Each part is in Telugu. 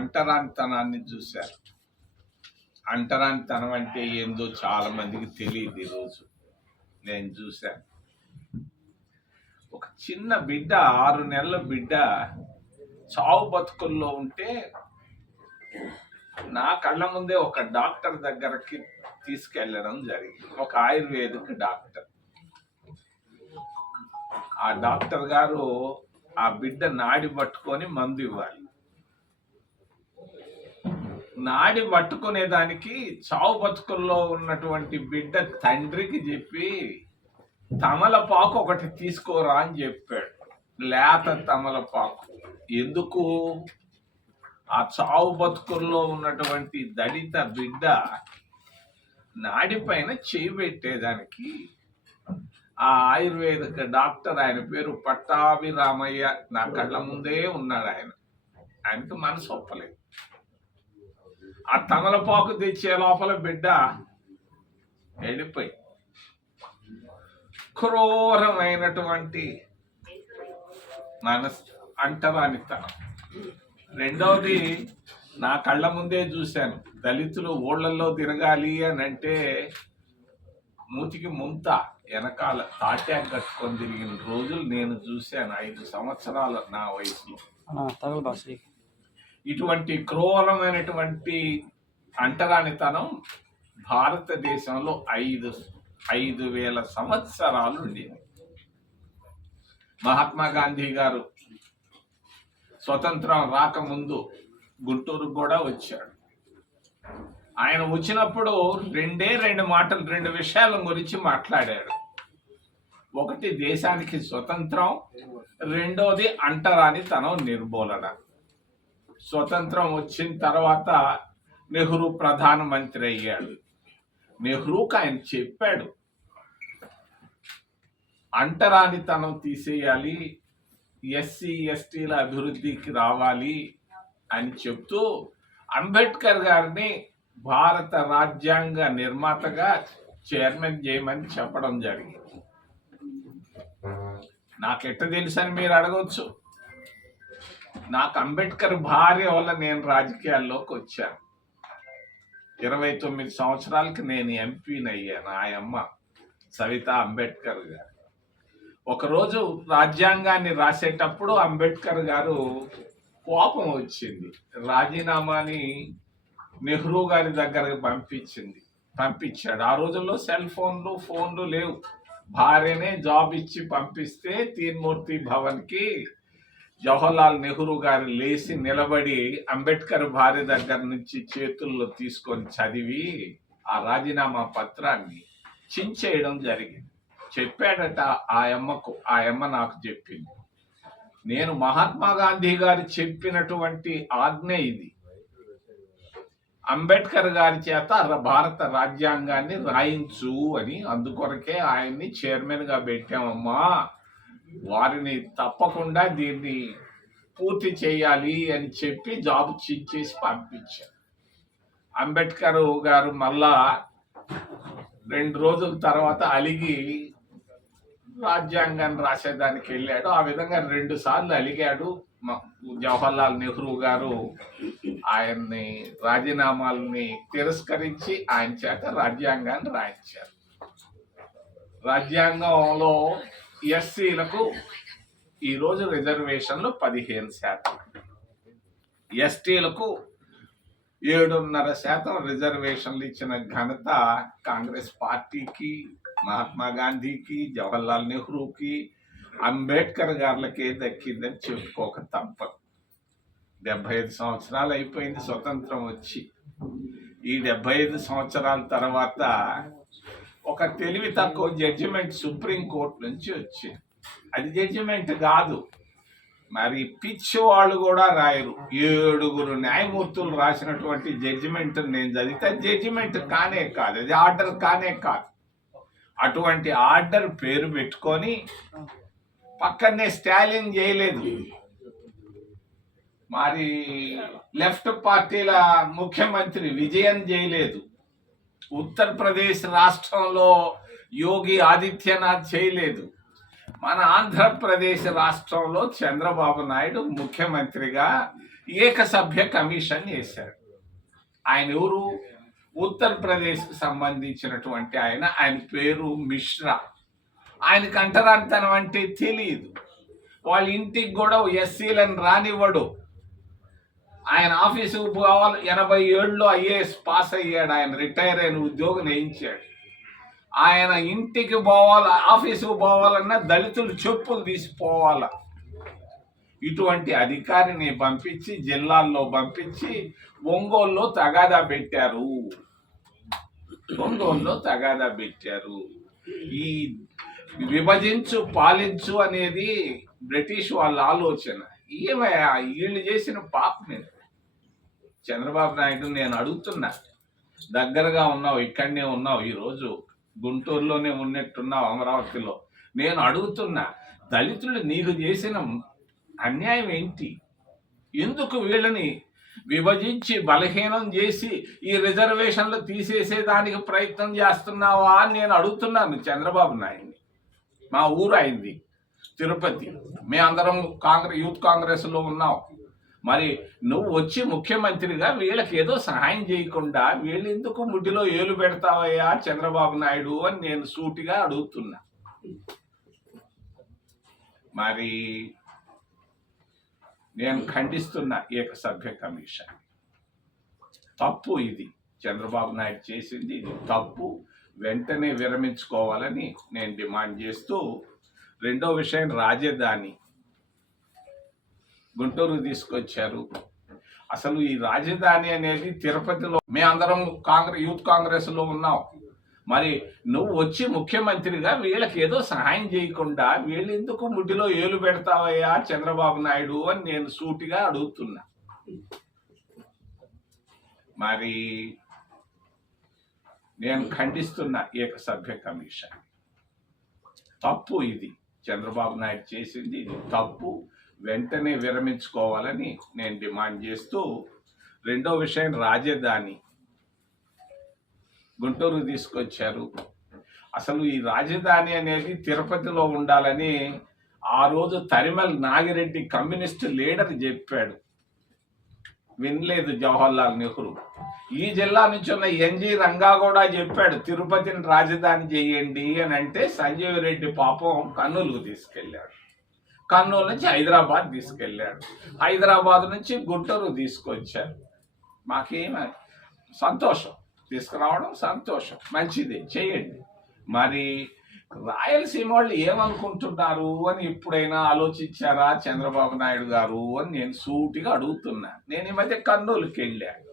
అంటరానితనాన్ని చూశారు. అంటరానితనం అంటే ఏందో చాలా మందికి తెలియదు ఈరోజు నేను చూశాను. ఒక చిన్న బిడ్డ ఆరు నెలల బిడ్డ చావు బతుకుల్లో ఉంటే నా కళ్ళ ముందే ఒక డాక్టర్ దగ్గరకి తీసుకెళ్ళడం జరిగింది. ఒక ఆయుర్వేదిక్ డాక్టర్. ఆ డాక్టర్ గారు ఆ బిడ్డ నాడి పట్టుకొని మందు ఇవ్వాలి. నాడి పట్టుకునే దానికి చావు బతుకుల్లో ఉన్నటువంటి బిడ్డ తండ్రికి చెప్పి తమలపాకు ఒకటి తీసుకోరా అని చెప్పాడు. లేత తమలపాకు. ఎందుకు? ఆ చావు బతుకుల్లో ఉన్నటువంటి దళిత బిడ్డ నాడి పైన చేయి పెట్టేదానికి ఆ ఆయుర్వేదిక డాక్టర్ ఆయన పేరు పట్టాభి రామయ్య నా కళ్ళ ముందే ఉన్నాడు ఆయన. ఆయనకి మనసు ఒప్పలేదు. ఆ తమలపాకు తెచ్చే లోపల బిడ్డ వెళ్ళిపోయి. క్రూరమైనటువంటి మనస్ అంటరానితనం రెండవది నా కళ్ళ ముందే చూశాను. దళితులు ఊళ్ళల్లో తిరగాలి అని అంటే మూతికి ముంత వెనకాల తాట్యాక్ కట్టుకొని తిరిగిన రోజులు నేను చూశాను ఐదు సంవత్సరాల నా వయసులో. తగలు ఇటువంటి క్రూరమైనటువంటి అంటరానితనం భారతదేశంలో ఐదు ఐదు వేల సంవత్సరాలు ఉండేది. మహాత్మా గాంధీ గారు స్వతంత్రం రాకముందు గుంటూరు కూడా వచ్చాడు. ఆయన వచ్చినప్పుడు రెండే రెండు మాటలు రెండు విషయాల గురించి మాట్లాడాడు. ఒకటి దేశానికి స్వతంత్రం రెండోది అంటరానితనం నిర్మూలన. స్వతంత్రం వచ్చిన తర్వాత నెహ్రూ ప్రధానమంత్రి అయ్యాడు. నెహ్రూకి ఆయన చెప్పాడు అంటరానితనం తీసేయాలి ఎస్సీ ఎస్టీల అభివృద్ధికి రావాలి అని చెప్తూ అంబేద్కర్ గారిని భారత రాజ్యాంగ నిర్మాతగా చైర్మన్ చేయమని చెప్పడం జరిగింది. నాకెట్ట తెలుసని మీరు అడగవచ్చు నాకు అంబేద్కర్ భార్య వల్ల నేను రాజకీయాల్లోకి వచ్చాను. ఇరవై తొమ్మిది సంవత్సరాలకి నేను ఎంపీని అయ్యాను ఆయమ్మ సవిత అంబేద్కర్ గారు. ఒకరోజు రాజ్యాంగాన్ని రాసేటప్పుడు అంబేద్కర్ గారు కోపం వచ్చింది. రాజీనామాని నెహ్రూ గారి దగ్గరకు పంపించింది పంపించాడు. ఆ రోజుల్లో సెల్ ఫోన్లు ఫోన్లు లేవు. భార్యనే జాబ్ ఇచ్చి పంపిస్తే తీన్మూర్తి భవన్కి జవహర్లాల్ నెహ్రూ గారు లేచి నిలబడి అంబేద్కర్ భార్య దగ్గర నుంచి చేతుల్లో తీసుకొని చదివి ఆ రాజీనామా పత్రాన్ని చించేయడం జరిగింది. చెప్పాడట ఆ అమ్మకు ఆ అమ్మ నాకు చెప్పింది. నేను మహాత్మా గాంధీ గారు చెప్పినటువంటి ఆజ్ఞ ఇది. అంబేద్కర్ గారి చేత భారత రాజ్యాంగాన్ని రాయించు అని అందుకొరకే ఆయన్ని చైర్మన్గా పెట్టామమ్మా. వారిని తప్పకుండా దీన్ని పూర్తి చేయాలి అని చెప్పి జాబ్ చేసి పంపించారు. అంబేద్కర్ గారు మళ్ళా రెండు రోజుల తర్వాత అలిగి రాజ్యాంగాన్ని రాసేదానికి వెళ్ళాడు. ఆ విధంగా రెండు సార్లు అలిగాడు. జవహర్లాల్ నెహ్రూ గారు ఆయన్ని రాజీనామాల్ని తిరస్కరించి ఆయన చేత రాజ్యాంగాన్ని రాయించారు. రాజ్యాంగంలో ఎస్సీలకు ఈరోజు రిజర్వేషన్లు పదిహేను శాతం. ఎస్టీలకు ఏడున్నర శాతం రిజర్వేషన్లు ఇచ్చిన ఘనత కాంగ్రెస్ పార్టీకి మహాత్మా గాంధీకి జవహర్లాల్ నెహ్రూకి అంబేద్కర్ గారులకే దక్కిందని చెప్పుకోక తప్పదు. డెబ్బై ఐదు సంవత్సరాలు అయిపోయింది స్వతంత్రం వచ్చి. ఈ డెబ్బై ఐదు సంవత్సరాల తర్వాత ఒక తెలివి తక్కువ జడ్జిమెంట్ సుప్రీం కోర్టు నుంచి వచ్చింది. అది జడ్జిమెంట్ కాదు. మరి పిచ్ వాళ్ళు కూడా రాయరు. ఏడుగురు న్యాయమూర్తులు రాసినటువంటి జడ్జిమెంట్ నేను చదివితే జడ్జిమెంట్ కానే కాదు. అది ఆర్డర్ కానే కాదు. అటువంటి ఆర్డర్ పేరు పెట్టుకొని పక్కనే స్టాలిన్ చేయలేదు. మరి లెఫ్ట్ పార్టీల ముఖ్యమంత్రి విజయం చేయలేదు. ఉత్తరప్రదేశ్ రాష్ట్రంలో యోగి ఆదిత్యనాథ్ చేయలేదు. మన ఆంధ్రప్రదేశ్ రాష్ట్రంలో చంద్రబాబు నాయుడు ముఖ్యమంత్రిగా ఏకసభ్య కమిషన్ వేశారు. ఆయన ఎవరు? ఉత్తరప్రదేశ్కి సంబంధించినటువంటి ఆయన. ఆయన పేరు మిశ్రా. ఆయనకు అంటరాంతనం అంటే తెలియదు వాళ్ళ ఇంటికి కూడా ఎస్సీలను రానివ్వడు. ఆయన ఆఫీసు పోవాలి. ఎనభై ఏడులో ఐఏఎస్ పాస్ అయ్యాడు. ఆయన రిటైర్ అయిన ఉద్యోగం వేయించాడు ఆయన ఇంటికి పోవాలి ఆఫీసుకు పోవాలన్నా దళితులు చెప్పులు తీసిపోవాల ఇటువంటి అధికారిని పంపించి జిల్లాల్లో పంపించి ఒంగోలులో తగాదా పెట్టారు. ఒంగోలులో తగాదా పెట్టారు. ఈ విభజించు పాలించు అనేది బ్రిటిష్ వాళ్ళ ఆలోచన. ఏమయ్యా వీళ్ళు చేసిన పాపమే చంద్రబాబు నాయుడు నేను అడుగుతున్నా. దగ్గరగా ఉన్నావు ఇక్కడనే ఉన్నావు ఈరోజు గుంటూరులోనే ఉన్నట్టున్నావు అమరావతిలో. నేను అడుగుతున్నా దళితులు నీకు చేసిన అన్యాయం ఏంటి? ఎందుకు వీళ్ళని విభజించి బలహీనం చేసి ఈ రిజర్వేషన్లు తీసేసేదానికి ప్రయత్నం చేస్తున్నావా అని నేను అడుగుతున్నాను చంద్రబాబు నాయుడిని. మా ఊరు అయింది. తిరుపతి. మేమందరం కాంగ్రెస్ యూత్ కాంగ్రెస్లో ఉన్నాం. మరి నువ్వు వచ్చి ముఖ్యమంత్రిగా వీళ్ళకి ఏదో సహాయం చేయకుండా వీళ్ళు ఎందుకు ముడ్డిలో ఏలు పెడతావయ్యా చంద్రబాబు నాయుడు అని నేను సూటిగా అడుగుతున్నా. మరి నేను ఖండిస్తున్న ఏకసభ్య కమిషన్. తప్పు ఇది. చంద్రబాబు నాయుడు చేసింది ఇది తప్పు. వెంటనే విరమించుకోవాలని నేను డిమాండ్ చేస్తూ రెండో విషయం రాజధాని. గుంటూరు తీసుకొచ్చారు. అసలు ఈ రాజధాని అనేది తిరుపతిలో మేమందరం కాంగ్రెస్ యూత్ కాంగ్రెస్లో ఉన్నాం. మరి నువ్వు వచ్చి ముఖ్యమంత్రిగా వీళ్ళకి ఏదో సహాయం చేయకుండా వీళ్ళు ఎందుకు ముడ్డిలో ఏలు పెడతావయ్యా చంద్రబాబు నాయుడు అని నేను సూటిగా అడుగుతున్నా. మరి నేను ఖండిస్తున్న ఏకసభ్య కమిషన్. తప్పు ఇది. చంద్రబాబు నాయుడు చేసింది ఇది తప్పు. వెంటనే విరమించుకోవాలని నేను డిమాండ్ చేస్తూ రెండో విషయం రాజధాని. గుంటూరు తీసుకొచ్చారు. అసలు ఈ రాజధాని అనేది తిరుపతిలో ఉండాలని ఆ రోజు తరిమల్ నాగిరెడ్డి కమ్యూనిస్ట్ లీడర్ చెప్పాడు. వినలేదు జవహర్లాల్ నెహ్రూ. ఈ జిల్లా నుంచి ఉన్న ఎన్జి రంగా కూడా చెప్పాడు తిరుపతిని రాజధాని చేయండి అని అంటే సంజీవ్ రెడ్డి పాపం కన్నులు తీసుకెళ్ళాడు. కర్నూలు నుంచి హైదరాబాద్ తీసుకెళ్ళాడు. హైదరాబాద్ నుంచి గుంటూరు తీసుకొచ్చారు. మాకేం సంతోషం. తీసుకురావడం సంతోషం. మంచిది. చేయండి. మరి రాయలసీమ వాళ్ళు ఏమనుకుంటున్నారు అని ఎప్పుడైనా ఆలోచించారా చంద్రబాబు నాయుడు గారు అని నేను సూటిగా అడుగుతున్నా. నేను ఈ మధ్య కర్నూలుకి వెళ్ళాను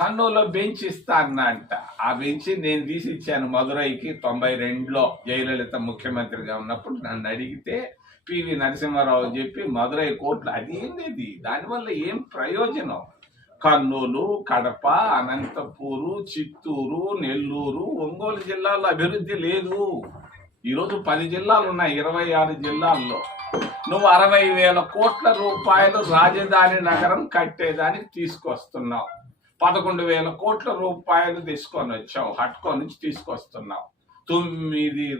కర్నూలులో బెంచ్ ఇస్తా అన్న అంట. ఆ బెంచ్ నేను తీసి ఇచ్చాను మదురైకి తొంభై రెండులో. జయలలిత ముఖ్యమంత్రిగా ఉన్నప్పుడు నన్ను అడిగితే పివి నరసింహారావు చెప్పి మదురై కోర్టులో అది ఇది దానివల్ల ఏం ప్రయోజనం? కర్నూలు కడప అనంతపూరు చిత్తూరు నెల్లూరు ఒంగోలు జిల్లాల్లో అభివృద్ధి లేదు. ఈరోజు పది జిల్లాలు ఉన్నాయి ఇరవై ఆరు జిల్లాల్లో. నువ్వు అరవై వేల కోట్ల రూపాయలు రాజధాని నగరం కట్టేదానికి తీసుకొస్తున్నావు. పదకొండు వేల కోట్ల రూపాయలు తీసుకొని వచ్చావు హట్కో నుంచి తీసుకొస్తున్నావు. తొమ్మిది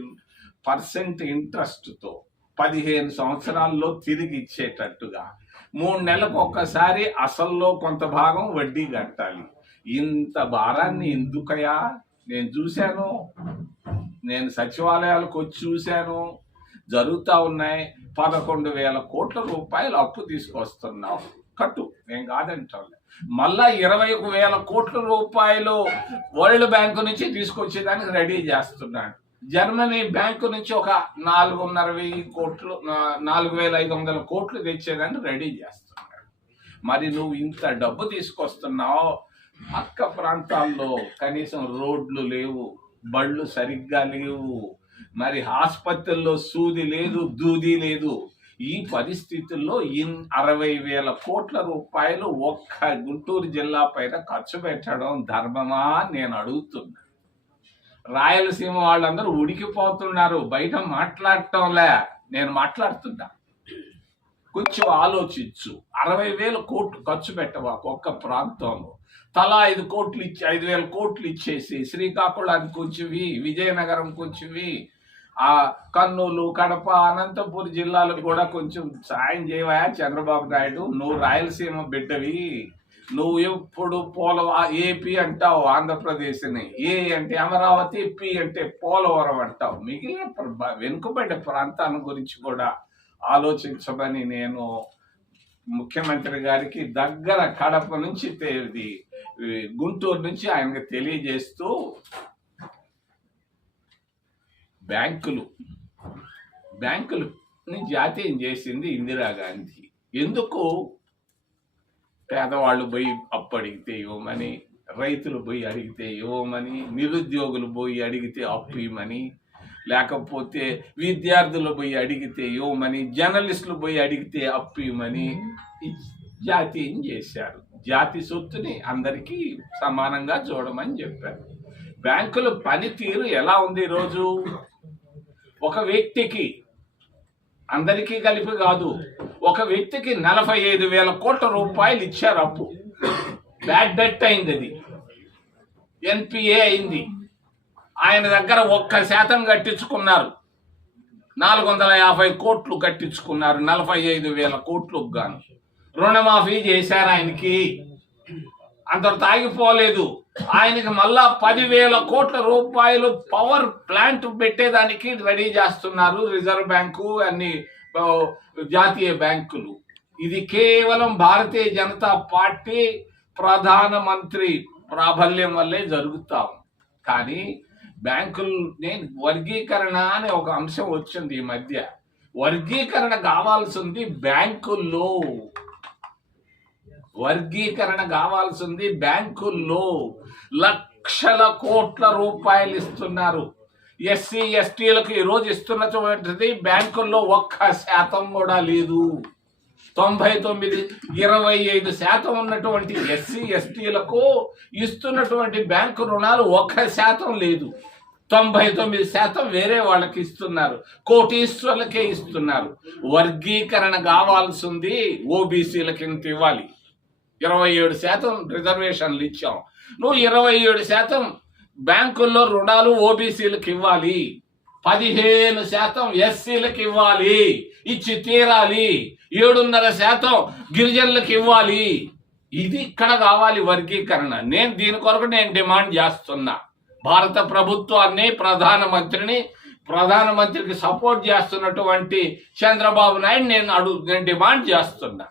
పర్సెంట్ ఇంట్రెస్ట్తో. పదిహేను సంవత్సరాల్లో తిరిగి ఇచ్చేటట్టుగా. మూడు నెలలకు ఒక్కసారి అసల్లో కొంత భాగం వడ్డీ కట్టాలి. ఇంత భారాన్ని ఎందుకయా నేను చూశాను. నేను సచివాలయాలకు వచ్చి చూశాను. జరుగుతూ ఉన్నాయి. పదకొండు వేల కోట్ల రూపాయలు అప్పు తీసుకొస్తున్నావు. కట్టు. నేను కాదంటాను. మళ్ళా ఇరవై ఒక వేల కోట్ల రూపాయలు వరల్డ్ బ్యాంకు నుంచి తీసుకొచ్చేదానికి రెడీ చేస్తున్నాడు జర్మనీ బ్యాంకు నుంచి ఒక నాలుగున్నర వెయ్యి కోట్లు నాలుగు వేల ఐదు వందల కోట్లు తెచ్చేదాన్ని రెడీ చేస్తున్నాడు. మరి నువ్వు ఇంత డబ్బు తీసుకొస్తున్నావు? పక్క ప్రాంతాల్లో కనీసం రోడ్లు లేవు బళ్ళు సరిగ్గా లేవు మరి ఆసుపత్రుల్లో సూది లేదు దూది లేదు. ఈ పరిస్థితుల్లో ఇన్ అరవై వేల కోట్ల రూపాయలు ఒక్క గుంటూరు జిల్లా పైన ఖర్చు పెట్టడం ధర్మమా అని నేను అడుగుతున్నా. రాయలసీమ వాళ్ళందరూ ఉడికిపోతున్నారు. బయట మాట్లాడటంలే. నేను మాట్లాడుతుంటా. కొంచెం ఆలోచించు. అరవై వేల కోట్లు ఖర్చు పెట్టవా ఒక్క ప్రాంతంలో. తలా ఐదు కోట్లు ఇచ్చి ఐదు వేల కోట్లు ఇచ్చేసి శ్రీకాకుళానికి కొంచెంవి విజయనగరం కొంచెంవి ఆ కర్నూలు కడప అనంతపూర్ జిల్లాలకు కూడా కొంచెం సాయం చేయవా చంద్రబాబు నాయుడు? నువ్వు రాయలసీమ బిడ్డవి. నువ్వు ఎప్పుడు పోల ఏపీ అంటావు ఆంధ్రప్రదేశ్ని. ఏ అంటే అమరావతి పి అంటే పోలవరం అంటావు. మిగిలిన ప్ర- వెనుకబడ్డ ప్రాంతాల గురించి కూడా ఆలోచించమని నేను ముఖ్యమంత్రి గారికి దగ్గర కడప నుంచి తేది గుంటూరు నుంచి ఆయనకు తెలియజేస్తూ బ్యాంకులు బ్యాంకులు జాతీయం చేసింది ఇందిరాగాంధీ. ఎందుకు? పేదవాళ్ళు పోయి అప్పు అడిగితే ఇవ్వమని రైతులు పోయి అడిగితే ఇవ్వమని నిరుద్యోగులు పోయి అడిగితే అప్పు ఇవ్వమని లేకపోతే విద్యార్థులు పోయి అడిగితే ఇవ్వమని జర్నలిస్టులు పోయి అడిగితే అప్పు ఇవ్వమని జాతీయం చేశారు? జాతి సొత్తుని అందరికీ సమానంగా చూడమని చెప్పారు. బ్యాంకుల పనితీరు ఎలా ఉంది ఈరోజు? ఒక వ్యక్తికి అందరికీ కలిపి కాదు ఒక వ్యక్తికి నలభై ఐదు వేల కోట్ల రూపాయలు ఇచ్చారు అప్పు. బ్యాడ్ డెట్ అయింది అది. ఎన్పిఏ అయింది. ఆయన దగ్గర ఒక్క శాతం కట్టించుకున్నారు. నాలుగు వందల యాభై కోట్లు కట్టించుకున్నారు నలభై ఐదు వేల కోట్లకు గాను. రుణమాఫీ చేశారు ఆయనకి. అంతటితో ఆగిపోలేదు ఆయనకి మళ్ళా పదివేల కోట్ల రూపాయలు పవర్ ప్లాంట్ పెట్టేదానికి రెడీ చేస్తున్నారు రిజర్వ్ బ్యాంకు అన్ని జాతీయ బ్యాంకులు. ఇది కేవలం భారతీయ జనతా పార్టీ ప్రధానమంత్రి ప్రాబల్యం వల్లే జరుగుతాం కానీ బ్యాంకులు నేను వర్గీకరణ అనే ఒక అంశం వచ్చింది ఈ మధ్య. వర్గీకరణ కావాల్సింది బ్యాంకుల్లో. వర్గీకరణ కావాల్సింది బ్యాంకుల్లో లక్షల కోట్ల రూపాయలు ఇస్తున్నారు. ఎస్సీ ఎస్టీలకు ఈరోజు ఇస్తున్నటువంటిది బ్యాంకుల్లో ఒక్క శాతం కూడా లేదు. తొంభై తొమ్మిది ఇరవై ఐదు శాతం ఉన్నటువంటి ఎస్సీ ఎస్టీలకు ఇస్తున్నటువంటి బ్యాంకు రుణాలు ఒక్క శాతం లేదు. తొంభై తొమ్మిది శాతం వేరే వాళ్ళకి ఇస్తున్నారు. కోటీశ్వర్లకే ఇస్తున్నారు. వర్గీకరణ కావాల్సింది ఓబీసీలకి ఇంత ఇవ్వాలి ఇరవై ఏడు శాతం రిజర్వేషన్లు ఇచ్చాం. నువ్వు ఇరవై ఏడు శాతం బ్యాంకుల్లో రుణాలు ఓబీసీలకు ఇవ్వాలి. పదిహేను శాతం ఎస్సీలకు ఇవ్వాలి. ఇచ్చి తీరాలి. ఏడున్నర శాతం గిరిజనులకు ఇవ్వాలి. ఇది ఇక్కడ కావాలి వర్గీకరణ. నేను దీని కొరకు నేను డిమాండ్ చేస్తున్నా. భారత ప్రభుత్వాన్ని ప్రధానమంత్రిని ప్రధానమంత్రికి సపోర్ట్ చేస్తున్నటువంటి చంద్రబాబు నాయుడు నేను అడుగు నేను డిమాండ్ చేస్తున్నా.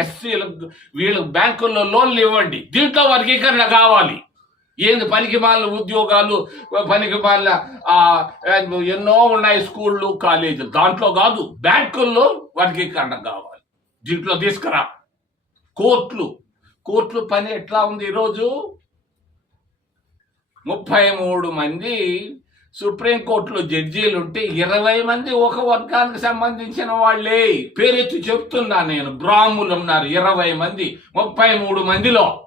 ఎస్సీలకు వీళ్ళు బ్యాంకుల్లో లోన్లు ఇవ్వండి. దీంట్లో వర్గీకరణ కావాలి. ఏంది పనికి మాలిన ఉద్యోగాలు పనికి మాలిన ఎన్నో ఉన్నాయి స్కూళ్ళు కాలేజీలు. దాంట్లో కాదు బ్యాంకుల్లో వర్గీకరణ కావాలి. దీంట్లో తీసుకురా. కోర్టులు కోర్టులు పని ఎట్లా ఉంది ఈరోజు? ముప్పై మూడు మంది సుప్రీంకోర్టులో జడ్జీలు ఉంటే ఇరవై మంది ఒక వర్గానికి సంబంధించిన వాళ్ళే. పేరెత్తి చెప్తున్నా నేను. బ్రాహ్ములు ఉన్నారు ఇరవై మంది ముప్పై మూడు మందిలో.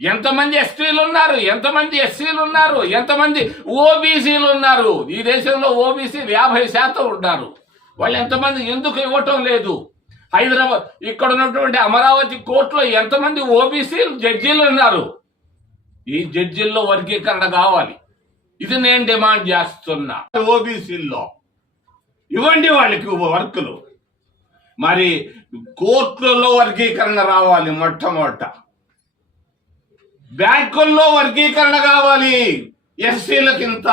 ఎంతమంది ఎస్టీలు ఉన్నారు? ఎంతమంది ఎస్సీలు ఉన్నారు? ఎంతమంది ఓబీసీలు ఉన్నారు? ఈ దేశంలో ఓబీసీ యాభై శాతం ఉన్నారు. వాళ్ళు ఎంతమంది ఎందుకు ఇవ్వటం లేదు? హైదరాబాద్ ఇక్కడ ఉన్నటువంటి అమరావతి కోర్టులో ఎంతమంది ఓబీసీలు జడ్జీలు ఉన్నారు? ఈ జడ్జిల్లో వర్గీకరణ కావాలి. ఇది నేను డిమాండ్ చేస్తున్నా. ఓబీసీల్లో ఇవ్వండి వాళ్ళకి వర్కులు. మరి కోర్టులలో వర్గీకరణ రావాలి మొట్టమొదట. బ్యాంకుల్లో వర్గీకరణ కావాలి. ఎస్సీలకింత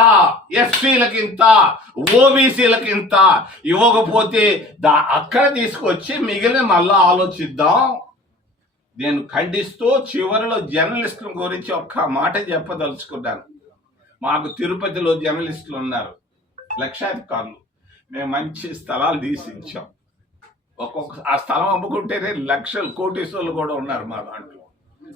ఎస్సీలకింత ఓబీసీలకింత ఇవ్వకపోతే దా అక్కడ తీసుకొచ్చి మిగిలిన మళ్ళా ఆలోచిద్దాం. నేను ఖండిస్తూ చివరిలో జర్నలిస్టుల గురించి ఒక్క మాట చెప్పదలుచుకున్నాను. మాకు తిరుపతిలో జర్నలిస్టులు ఉన్నారు. లక్షాధికారులు. మేము మంచి స్థలాలు తీసించాం. ఒక్కొక్క ఆ స్థలం అమ్ముకుంటేనే లక్షలు కోటీశ్వర్లు కూడా ఉన్నారు మా దాంట్లో.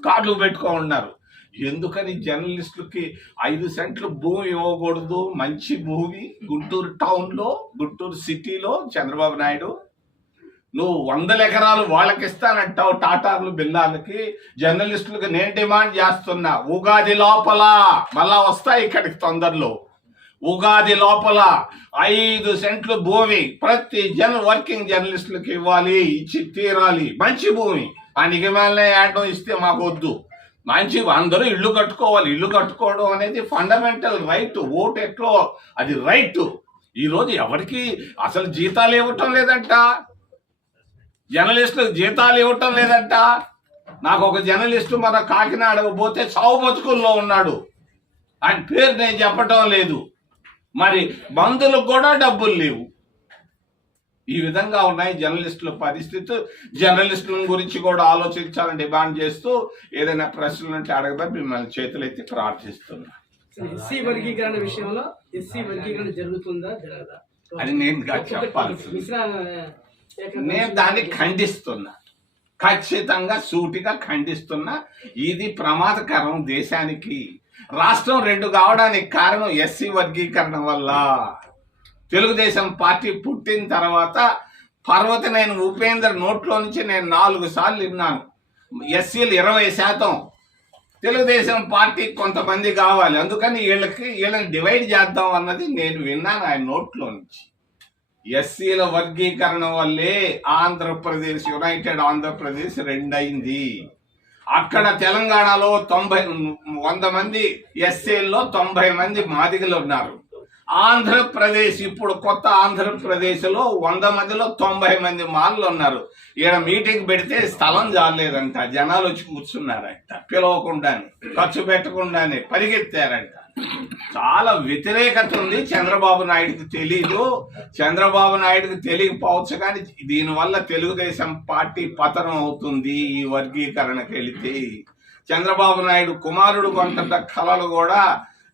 కార్డులు పెట్టుకో ఉన్నారు. ఎందుకని జర్నలిస్టులకి ఐదు సెంట్లు భూమి ఇవ్వకూడదు? మంచి భూమి గుంటూరు టౌన్లో గుంటూరు సిటీలో చంద్రబాబు నాయుడు నువ్వు వందల ఎకరాలు వాళ్ళకి ఇస్తానంటావు టాటార్లు బిల్లాలకి జర్నలిస్టులకు నేను డిమాండ్ చేస్తున్నా ఉగాది లోపల మళ్ళా వస్తాయి ఇక్కడికి తొందరలో. ఉగాది లోపల ఐదు సెంట్లు భూమి ప్రతి జన వర్కింగ్ జర్నలిస్టులకు ఇవ్వాలి ఇచ్చి తీరాలి. మంచి భూమి. ఆ నిగమాలనే యాడడం ఇస్తే మాకు వద్దు మంచి అందరూ ఇల్లు కట్టుకోవాలి. ఇల్లు కట్టుకోవడం అనేది ఫండమెంటల్ రైట్ ఓటు ఎట్లో అది రైట్. ఈరోజు ఎవరికి అసలు జీతాలు ఇవ్వటం లేదంట. జర్నలిస్టులకు జీతాలు ఇవ్వటం లేదంట. నాకు ఒక జర్నలిస్టు మన కాకినాడ పోతే సావు బతుకుల్లో ఉన్నాడు. ఆయన పేరు నేను చెప్పటం లేదు. మరి మందులకు కూడా డబ్బులు లేవు. ఈ విధంగా ఉన్నాయి జర్నలిస్టుల పరిస్థితి. జర్నలిస్టుల గురించి కూడా ఆలోచించాలని డిమాండ్ చేస్తూ ఏదైనా ప్రశ్నలు ఉంటే అడగదా మిమ్మల్ని చేతులెత్తి ప్రార్థిస్తున్నా. ఎస్సీ వర్గీకరణ విషయంలో ఎస్సీ వర్గీకరణ జరుగుతుందా జరగదా? అది నేను చెప్పాల్సింది. నేను దాన్ని ఖండిస్తున్నా. ఖచ్చితంగా సూటిగా ఖండిస్తున్నా. ఇది ప్రమాదకరం దేశానికి. రాష్ట్రం రెండు కావడానికి కారణం ఎస్సీ వర్గీకరణ వల్ల. తెలుగుదేశం పార్టీ పుట్టిన తర్వాత పర్వతనేని ఉపేంద్ర నోట్లో నుంచి నేను నాలుగు సార్లు విన్నాను. ఎస్సీలు ఇరవై శాతం. తెలుగుదేశం పార్టీ కొంతమంది కావాలి. అందుకని వీళ్ళకి వీళ్ళని డివైడ్ చేద్దాం అన్నది నేను విన్నాను ఆయన నోట్లో నుంచి. ఎస్సీల వర్గీకరణ వల్లే ఆంధ్రప్రదేశ్ యునైటెడ్ ఆంధ్రప్రదేశ్ రెండైంది అక్కడ తెలంగాణలో తొంభై వంద మంది ఎస్సీల్లో తొంభై మంది మాదిగలు ఉన్నారు. ఆంధ్రప్రదేశ్ ఇప్పుడు కొత్త ఆంధ్రప్రదేశ్లో వంద మందిలో తొంభై మంది మాలలు ఉన్నారు. ఈయన మీటింగ్ పెడితే స్థలం జాలేదంట జనాలు వచ్చి కూర్చున్నారంట పిలవకుండానే ఖర్చు పెట్టకుండానే పరిగెత్తారంట. చాలా వ్యతిరేకత ఉంది. చంద్రబాబు నాయుడుకి తెలీదు. చంద్రబాబు నాయుడుకి తెలియకపోవచ్చు కానీ దీనివల్ల తెలుగుదేశం పార్టీ పతనం అవుతుంది ఈ వర్గీకరణకి వెళితే. చంద్రబాబు నాయుడు కుమారుడు కొంత కళలు కూడా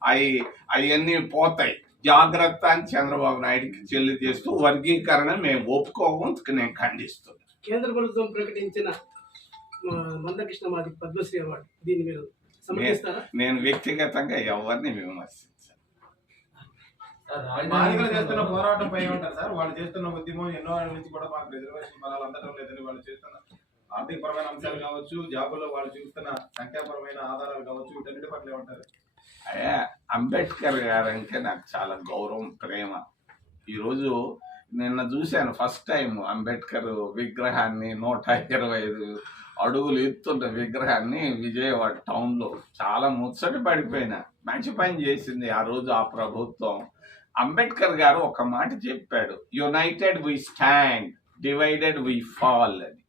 అవి అవన్నీ పోతాయి. జాగ్రత్త అని చంద్రబాబు నాయుడుకి చెల్లి చేస్తూ వర్గీకరణ మేము ఒప్పుకోము నేను ఖండిస్తున్నాను కేంద్ర ప్రభుత్వం ప్రకటించిన మందకృష్ణ మాది పద్మశ్రీ అవార్డు. దీన్ని మీరు నేను వ్యక్తిగతంగా ఎవరిని విమర్శించాను. చేస్తున్న పోరాటం పై ఉంటారు సార్. వాళ్ళు చేస్తున్న ఉద్యమం ఎన్నో ఏళ్ళ నుంచి కూడా మాకు రిజర్వేషన్ బలాలు అందడం లేదని వాళ్ళు చేస్తున్న ఆర్థికపరమైన అంశాలు కావచ్చు జాబుల్లో వాళ్ళు చూస్తున్న సంఖ్యాపరమైన ఆధారాలు కావచ్చు వీటన్నిటి పట్ల ఏమంటారు? అయ్యా అంబేద్కర్ గారంటే నాకు చాలా గౌరవం ప్రేమ. ఈరోజు నిన్న చూశాను ఫస్ట్ టైం అంబేద్కర్ విగ్రహాన్ని నూట ఇరవై ఐదు అడుగులు ఎత్తున్న విగ్రహాన్ని విజయవాడ టౌన్లో చాలా ముచ్చట పడిపోయిన. మంచి పని చేసింది ఆ రోజు ఆ ప్రభుత్వం. అంబేద్కర్ గారు ఒక మాట చెప్పాడు united we stand divided we fall అని.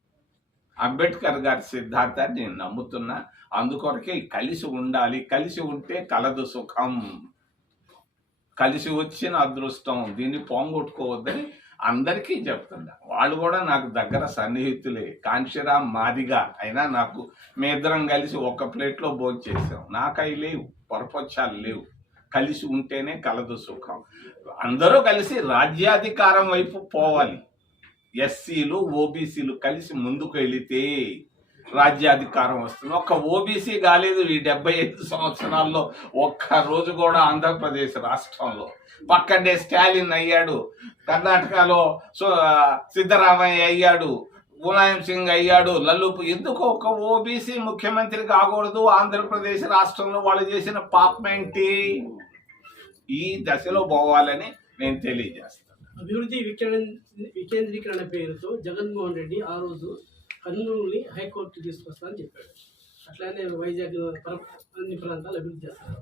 అంబేద్కర్ గారి సిద్ధాంతాన్ని నేను నమ్ముతున్నా. అందుకొరకే కలిసి ఉండాలి. కలిసి ఉంటే కలదు సుఖం. కలిసి వచ్చిన అదృష్టం. దీన్ని పోంగొట్టుకోవద్దని అందరికీ చెప్తున్నా. వాళ్ళు కూడా నాకు దగ్గర సన్నిహితులే. కాంశీరామ్ మాదిగా అయినా నాకు మీ ఇద్దరం కలిసి ఒక ప్లేట్లో భోజనం చేసాం. నాకు లేవు. పొరపక్షాలు లేవు. కలిసి ఉంటేనే కలదు సుఖం. అందరూ కలిసి రాజ్యాధికారం వైపు పోవాలి. ఎస్సీలు ఓబీసీలు కలిసి ముందుకు వెళితే రాజ్యాధికారం వస్తుంది. ఒక్క ఓబీసీ కాలేదు ఈ డెబ్బై ఐదు సంవత్సరాల్లో. ఒక్క రోజు కూడా ఆంధ్రప్రదేశ్ రాష్ట్రంలో. పక్కనే స్టాలిన్ అయ్యాడు. కర్ణాటకలో సో సిద్ధరామయ్య అయ్యాడు. ములాయం సింగ్ అయ్యాడు. లల్లుపు ఎందుకు ఒక ఓబీసీ ముఖ్యమంత్రి కాకూడదు ఆంధ్రప్రదేశ్ రాష్ట్రంలో వాళ్ళు చేసిన పాపం ఈ దశలో పోవాలని నేను తెలియజేస్తాను. అభివృద్ధి వికేంద్రీకరణ పేరుతో జగన్మోహన్ రెడ్డి ఆ రోజు కర్నూలుని హైకోర్టు తీసుకొస్తానని చెప్పాడు. అట్లానే వైజాగ్ అన్ని ప్రాంతాలు అభివృద్ధి చేస్తారు.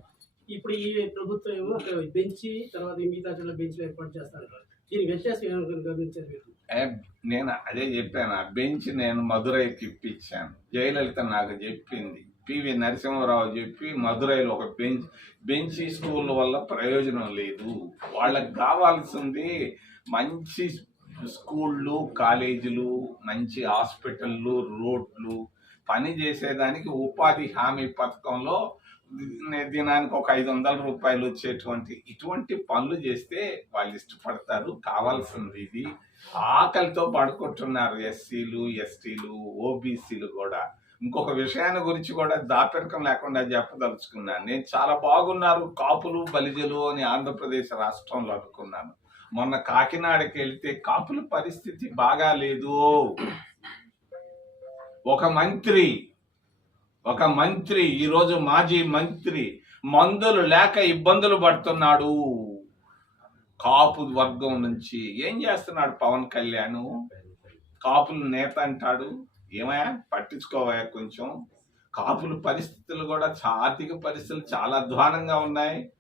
ఇప్పుడు ఈ ప్రభుత్వం ఏమో అక్కడ బెంచి తర్వాత మిగతా చోట్ల బెంచ్లు ఏర్పాటు చేస్తారు. దీని వ్యత్యాసం ఏమో గమనించారు మీరు? నేను అదే చెప్పాను. ఆ బెంచ్ నేను మధురైకి ఇప్పించాను. జయలలిత నాకు చెప్పింది. పివి నరసింహారావు చెప్పి మధురైలో ఒక బెంచ్ బెంచ్ స్కూల్ వల్ల ప్రయోజనం లేదు. వాళ్ళకి కావాల్సింది మంచి స్కూళ్ళు కాలేజీలు మంచి హాస్పిటళ్ళు రోడ్లు పని చేసేదానికి ఉపాధి హామీ పథకంలో దినానికి ఒక ఐదు వందల రూపాయలు వచ్చేటువంటి ఇటువంటి పనులు చేస్తే వాళ్ళు ఇష్టపడతారు. కావాల్సింది ఇది. ఆకలితో పడుకుంటున్నారు ఎస్సీలు ఎస్టీలు ఓబీసీలు కూడా. ఇంకొక విషయాన్ని గురించి కూడా దాపెరకం లేకుండా చెప్పదలుచుకున్నాను. నేను చాలా బాగున్నారు. కాపులు బలిజలు అని ఆంధ్రప్రదేశ్ రాష్ట్రంలో అనుకున్నాను. మొన్న కాకినాడకి వెళ్తే కాపుల పరిస్థితి బాగా లేదు ఒక మంత్రి ఒక మంత్రి ఈరోజు మాజీ మంత్రి మందులు లేక ఇబ్బందులు పడుతున్నాడు. కాపు వర్గం నుంచి ఏం చేస్తున్నాడు పవన్ కళ్యాణ్? కాపులు నేత అంటాడు ఏమయ్యా పట్టించుకోవా కొంచెం. కాపుల పరిస్థితులు కూడా ఆర్థిక పరిస్థితులు చాలా అధ్వానంగా ఉన్నాయి.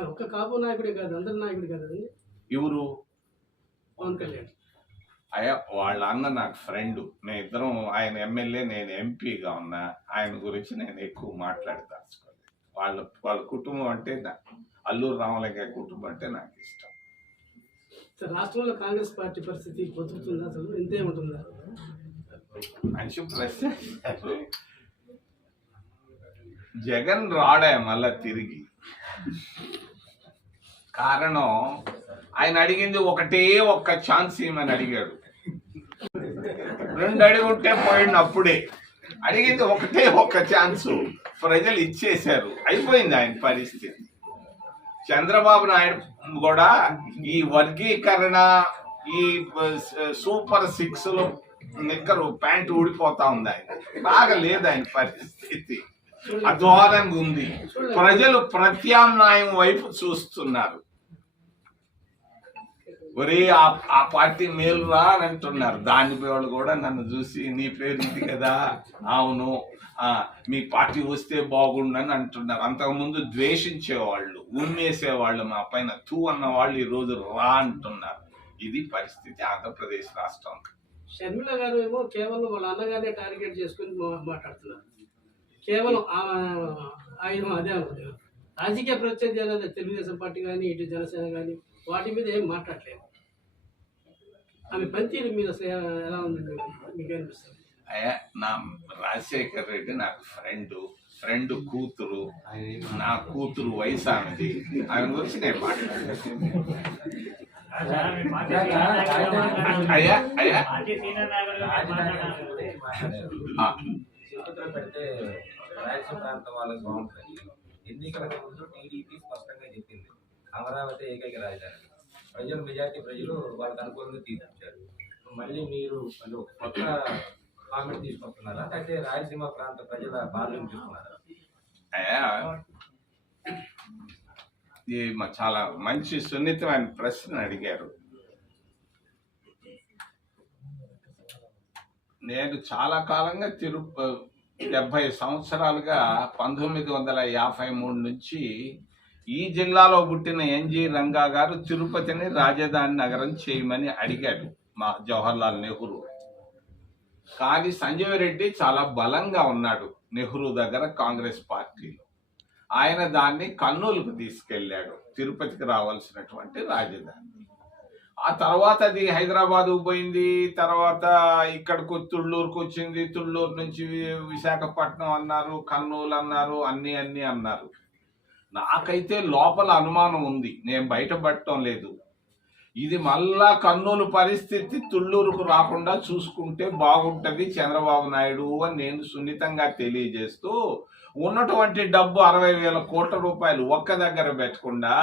ఒక్క కాపు నాయకుడే కాదు అందరి నాయకుడు కాదండి ఎవరు? పవన్ కళ్యాణ్. అయ్యా వాళ్ళ అన్న నాకు ఫ్రెండ్ నేను ఇద్దరం ఆయన ఎమ్మెల్యే నేను ఎంపీగా ఉన్నా. ఆయన గురించి నేను ఎక్కువ మాట్లాడదాల్చుకోలేదు. వాళ్ళ వాళ్ళ కుటుంబం అంటే నా- అల్లూరు రామలింగ కుటుంబం అంటే నాకు ఇష్టం. రాష్ట్రంలో కాంగ్రెస్ పార్టీ పరిస్థితి బతుకుతుందా అసలు ఇంతే ఉంటుందా? మంచి ప్రశ్న. జగన్ రాడే మళ్ళా తిరిగి. కారణం ఆయన అడిగింది ఒకటే ఒక్క ఛాన్స్ ఏమని అడిగాడు. రెండు అడుగుంటే పోయింది అప్పుడే. అడిగింది ఒకటే ఒక్క ఛాన్స్ ప్రజలు ఇచ్చేశారు. అయిపోయింది ఆయన పరిస్థితి. చంద్రబాబు నాయుడు కూడా ఈ వర్గీకరణ ఈ సూపర్ సిక్స్లో నిక్కరు ప్యాంట్ ఊడిపోతా ఉంది ఆయన. బాగా లేదు ఆయన పరిస్థితి. అద్వారంగా ఉంది. ప్రజలు ప్రత్యామ్నాయం వైపు చూస్తున్నారు. ఒరే ఆ ఆ పార్టీ మేలు రా అని అంటున్నారు. దాని వాళ్ళు కూడా నన్ను చూసి నీ పేరు ఇది కదా. అవును. ఆ మీ పార్టీ వస్తే బాగుండని అంటున్నారు. అంతకుముందు ద్వేషించేవాళ్ళు ఉమ్మేసేవాళ్ళు మా పైన తూ అన్న వాళ్ళు ఈ రోజు రా అంటున్నారు. ఇది పరిస్థితి ఆంధ్రప్రదేశ్ రాష్ట్రం షర్మిల గారు ఏమో కేవలం వాళ్ళ అన్నగానే టార్గెట్ చేసుకుని మాట్లాడుతున్నారు. కేవలం ఆ- ఆయన అదే అనుకుంటున్నారు రాజకీయ ప్రత్యర్థి తెలుగుదేశం పార్టీ కానీ ఇటు జనసేన కానీ వాటి మీద ఏం మాట్లాడలేదు. ఆమె పనితీరు మీద ఎలా- ఉంది మీకు అనిపిస్తుంది అయ్యా నా రాజశేఖర్ రెడ్డి నాకు ఫ్రెండ్ ఫ్రెండ్ కూతురు నా కూతురు వయసు ఆమెది ఆమె గురించి నేను మాట్లాడాను. అయ్యా అయ్యా. రాయలసీమ ప్రాంతం వాళ్ళకి బాగుంటుంది. ఎన్నికల ముందు టీడీపీ స్పష్టంగా చెప్పింది. అమరావతి ఏకైక రాజధాని. ప్రజలు మెజార్టీ ప్రజలు వాళ్ళకి అనుకూలంగా తీసుకొచ్చారు మళ్ళీ మీరు అంటే ఒక కొత్త కామెంట్ తీసుకొస్తున్నారా? అంటే రాయలసీమ ప్రాంత ప్రజల బాధలు తీసుకున్నారా అయ్యా ఇది చాలా మంచి సున్నితమైన ప్రశ్న అడిగారు. నేను చాలా కాలంగా తిరు డెబ్బై సంవత్సరాలుగా పంతొమ్మిది వందల యాభై మూడు నుంచి ఈ జిల్లాలో పుట్టిన ఎన్జి రంగా గారు తిరుపతిని రాజధాని నగరం చేయమని అడిగాడు మా జవహర్లాల్ నెహ్రూ. కానీ సంజయ్ రెడ్డి చాలా బలంగా ఉన్నాడు నెహ్రూ దగ్గర కాంగ్రెస్ పార్టీలో. ఆయన దాన్ని కర్నూలుకు తీసుకెళ్ళాడు తిరుపతికి రావాల్సినటువంటి రాజధాని. ఆ తర్వాత అది హైదరాబాద్ పోయింది తర్వాత ఇక్కడికి తుళ్ళూరుకు వచ్చింది తుళ్ళూరు నుంచి విశాఖపట్నం అన్నారు కర్నూలు అన్నారు అన్ని అన్ని అన్నారు. నాకైతే లోపల అనుమానం ఉంది నేను బయటపడటం లేదు. ఇది మళ్ళా కర్నూలు పరిస్థితి తుళ్ళూరుకు రాకుండా చూసుకుంటే బాగుంటుంది చంద్రబాబు నాయుడు అని నేను సున్నితంగా తెలియజేస్తూ ఉన్నటువంటి డబ్బు అరవై వేల కోట్ల రూపాయలు ఒక్క దగ్గర పెట్టకుండా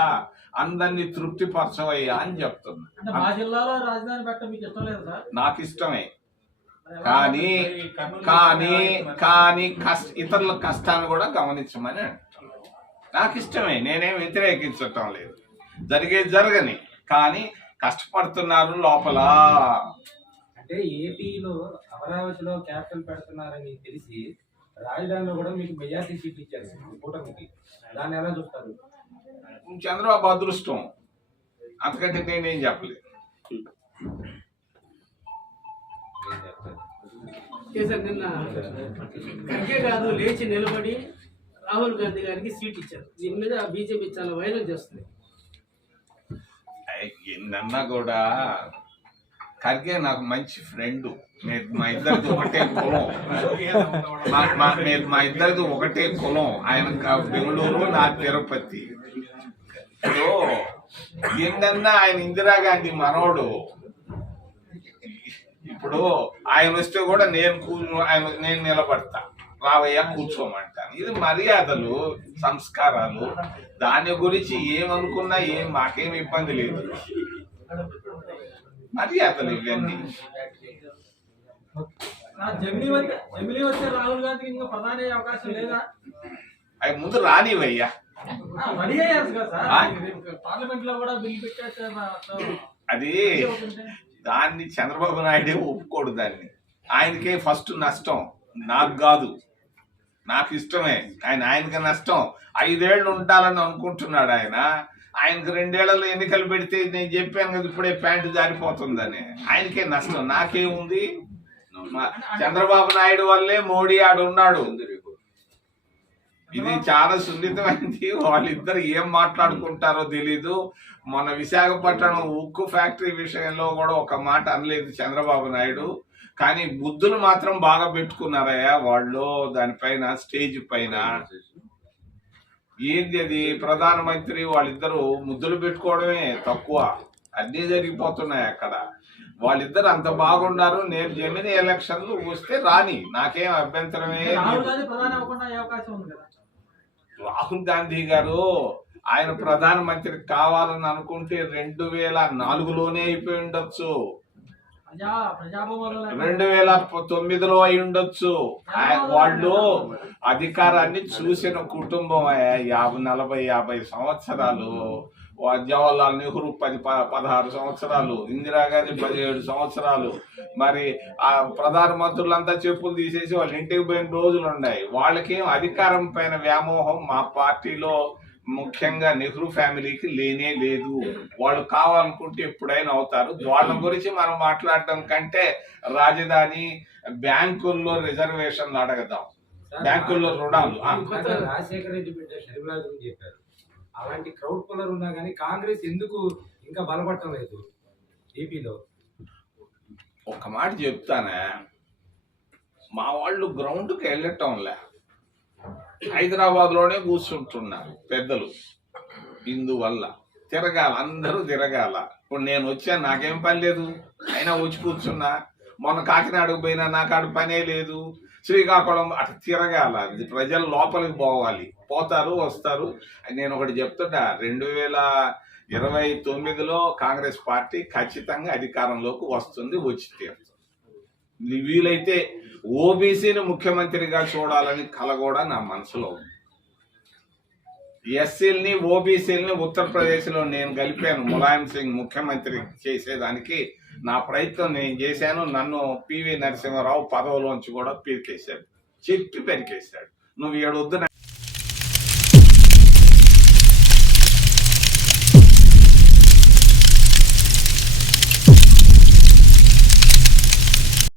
అందరినీ తృప్తిపరచవయ్యా అని చెప్తున్నా. అంటే మా జిల్లాలో రాజధాని పెట్టడం మీకు ఇష్టం లేదు సార్? నాకు ఇష్టమే. కానీ కానీ కానీ కష్ట ఇతరుల కష్టాన్ని కూడా గమనించమని అంటున్నాను. నాకు ఇష్టమే నేనేం వ్యతిరేకించటం లేదు. జరిగేది జరగని కానీ కష్టపడుతున్నారు లోపల. అంటే ఏపీలో అమరావతిలో క్యాపిటల్ పెడుతున్నారని తెలిసి రాజధానిలో కూడా మీకు మెజార్టీ సీట్ ఇచ్చారు. కూటమికి. దాన్ని ఎలా చూస్తారు? చంద్రబాబు అదృష్టం. అంతకంటే నేనేం చెప్పలేదు. సార్ నిన్న గారు లేచి నిలబడి రాహుల్ గాంధీ గారికి సీట్ ఇచ్చారు. దీని మీద బీజేపీ చాలా వైరల్ చేస్తుంది. ఎన్నన్నా కూడా ఖర్గే నాకు మంచి ఫ్రెండ్ మా ఇద్దరిది ఒకటే కులం. మా ఇద్దరిది ఒకటే కులం. ఆయన బెంగళూరు నా తిరుపతి. ఇప్పుడు ఏంటన్నా ఆయన ఇందిరాగాంధీ మనవడు ఇప్పుడు ఆయన వస్తే కూడా నేను కూ ఆయన నేను నిలబడతా. రావయ్యా కూర్చోమంటాను. ఇది మర్యాదలు సంస్కారాలు. దాని గురించి ఏమనుకున్నా ఏం మాకేం ఇబ్బంది లేదు. మర్యాదలు ఇవన్నీ. వచ్చే వచ్చే రాహుల్ గాంధీకి ఇంకా ప్రధాని అవకాశం లేదా? అవి ముందు రానివయ్యా. పార్లమెంట్లో కూడా బిల్ అది. దాన్ని చంద్రబాబు నాయుడే ఒప్పుకోడు దాన్ని. ఆయనకే ఫస్ట్ నష్టం. నాకు కాదు. నాకు ఇష్టమే. ఆయన ఆయనకి నష్టం. ఐదేళ్ళు ఉంటాలని అనుకుంటున్నాడు ఆయన. ఆయనకి రెండేళ్ళలో ఎన్నికలు పెడితే నేను చెప్పాను కదా ఇప్పుడే ప్యాంటు జారిపోతుందని ఆయనకే నష్టం. నాకేముంది? చంద్రబాబు నాయుడు వల్లే మోడీ ఆడు ఉన్నాడు ఇది చాలా సున్నితమైంది. వాళ్ళిద్దరు ఏం మాట్లాడుకుంటారో తెలీదు. మన విశాఖపట్నం ఉక్కు ఫ్యాక్టరీ విషయంలో కూడా ఒక మాట అనలేదు చంద్రబాబు నాయుడు. కానీ బుద్ధులు మాత్రం బాగా పెట్టుకున్నారయ్యా వాళ్ళు. దానిపైన స్టేజ్ పైన. ఏంది అది? ప్రధానమంత్రి వాళ్ళిద్దరూ ముద్దులు పెట్టుకోవడమే తక్కువ. అన్నీ జరిగిపోతున్నాయి అక్కడ. వాళ్ళిద్దరు అంత బాగున్నారు నేను జమిని ఎలక్షన్లు వస్తే రాని. నాకేం అభ్యంతరమే రాహుల్. గాంధీ గారు ఆయన ప్రధానమంత్రి కావాలని అనుకుంటే రెండు వేల నాలుగులోనే అయిపోయి ఉండొచ్చు రెండు వేల తొమ్మిదిలో అయి ఉండొచ్చు వాళ్ళు అధికారాన్ని చూసిన కుటుంబం. యాభై నలభై యాభై సంవత్సరాలు జవహర్లాల్ నెహ్రూ పది ప- పదహారు సంవత్సరాలు ఇందిరాగాంధీ పదిహేడు సంవత్సరాలు. మరి ఆ ప్రధానమంత్రులంతా చెప్పులు తీసేసి వాళ్ళు ఇంటికి పోయిన రోజులు ఉన్నాయి. వాళ్ళకేం అధికారం పైన వ్యామోహం మా పార్టీలో ముఖ్యంగా నెహ్రూ ఫ్యామిలీకి లేనే లేదు. వాళ్ళు కావాలనుకుంటే ఎప్పుడైనా అవుతారు. వాళ్ళ గురించి మనం మాట్లాడటం కంటే రాజధాని బ్యాంకుల్లో రిజర్వేషన్లు అడగదాం. బ్యాంకుల్లో రుణాలు. రాజశేఖర రెడ్డి చెప్పారు. అలాంటి క్రౌడ్ పుల్లర్ ఉన్నా కానీ కాంగ్రెస్ ఎందుకు ఇంకా బలపడటం లేదు? ఏపీలో. ఒక మాట చెప్తానే మా వాళ్ళు గ్రౌండ్కి వెళ్ళటంలే. హైదరాబాద్లోనే కూర్చుంటున్నారు పెద్దలు. ఇందువల్ల తిరగాల అందరూ తిరగాల. ఇప్పుడు నేను వచ్చాను నాకేం పని లేదు. అయినా వచ్చి కూర్చున్నా. మొన్న కాకినాడకు పోయినా నాకు ఆడ పనే లేదు. శ్రీకాకుళం అటు తిరగాల. ఇది ప్రజలు లోపలికి పోవాలి. పోతారు వస్తారు. నేను ఒకటి చెప్తుంటా రెండు వేల ఇరవై తొమ్మిదిలో కాంగ్రెస్ పార్టీ ఖచ్చితంగా అధికారంలోకి వస్తుంది వచ్చి తీరుతుంది. వీలైతే ఓబీసీని ముఖ్యమంత్రిగా చూడాలని కల కూడా నా మనసులో ఉంది. ఎస్సీలని ఓబీసీలని ఉత్తరప్రదేశ్లో నేను కలిపాను. ములాయం సింగ్ ముఖ్యమంత్రి చేసేదానికి నా ప్రయత్నం నేను చేశాను. నన్ను పివి నరసింహారావు పదవిలోంచి కూడా పీరికేశాడు చెప్పి పెరికేశాడు. నువ్వు ఏడొద్దు